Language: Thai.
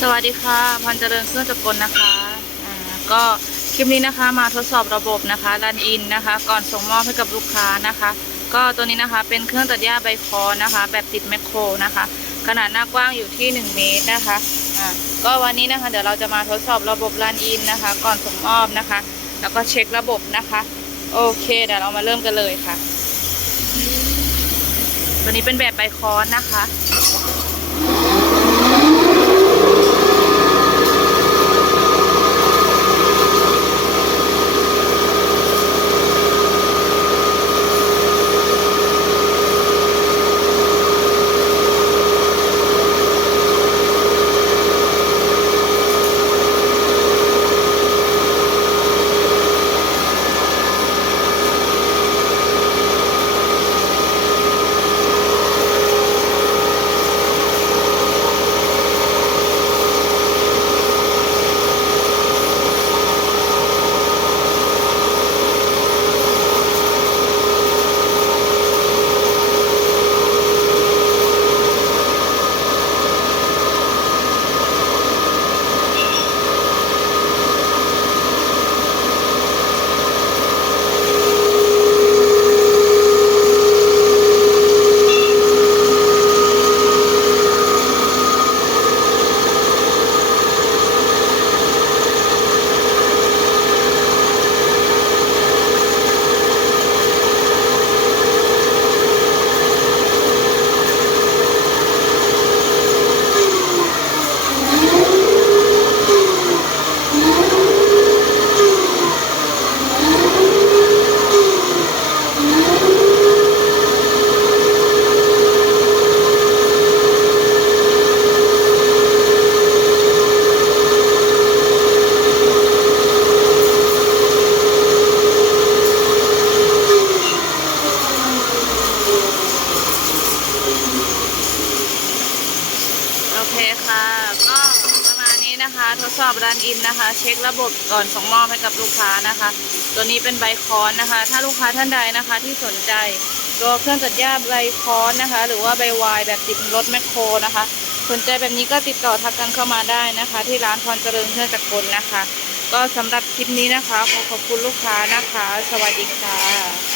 สวัสดีค่ะพันเจริญเครื่องจักรกลนะคะอ่าก็คลิปนี้นะคะมาทดสอบระบบนะคะรันอินนะคะ ก่อนส่งมอบให้กับลูกค้านะคะ ก็ตัวนี้นะคะเป็นเครื่องตัดหญ้าใบคอนนะคะ แบบติดแมคโครนะคะ ขนาดหน้ากว้างอยู่ที่ 1 เมตรนะคะอ่าก็วันนี้นะคะ เดี๋ยวเราจะมาทดสอบระบบรันอินนะคะ ก่อนส่งมอบนะคะ แล้วก็เช็คระบบนะคะ โอเคเดี๋ยวเรามาเริ่มกันเลยค่ะ ตัวนี้เป็นแบบใบคอนนะคะ ค่ะ ก็ประมาณนี้นะคะ ทดสอบรันอินนะคะ เช็คระบบก่อนส่งมอบให้กับลูกค้านะคะ ตัวนี้เป็นใบคอนนะคะ ถ้าลูกค้าท่านใดนะคะที่สนใจตัวเครื่องตัดหญ้าใบคอนนะคะ หรือว่าใบวายแบบติดรถแมคโครนะคะ สนใจแบบนี้ก็ติดต่อทักกันเข้ามาได้นะคะ ที่ร้านพรเจริญเครื่องจักรกลนะคะ ก็สำหรับคลิปนี้นะคะขอขอบคุณลูกค้านะคะ สวัสดีค่ะ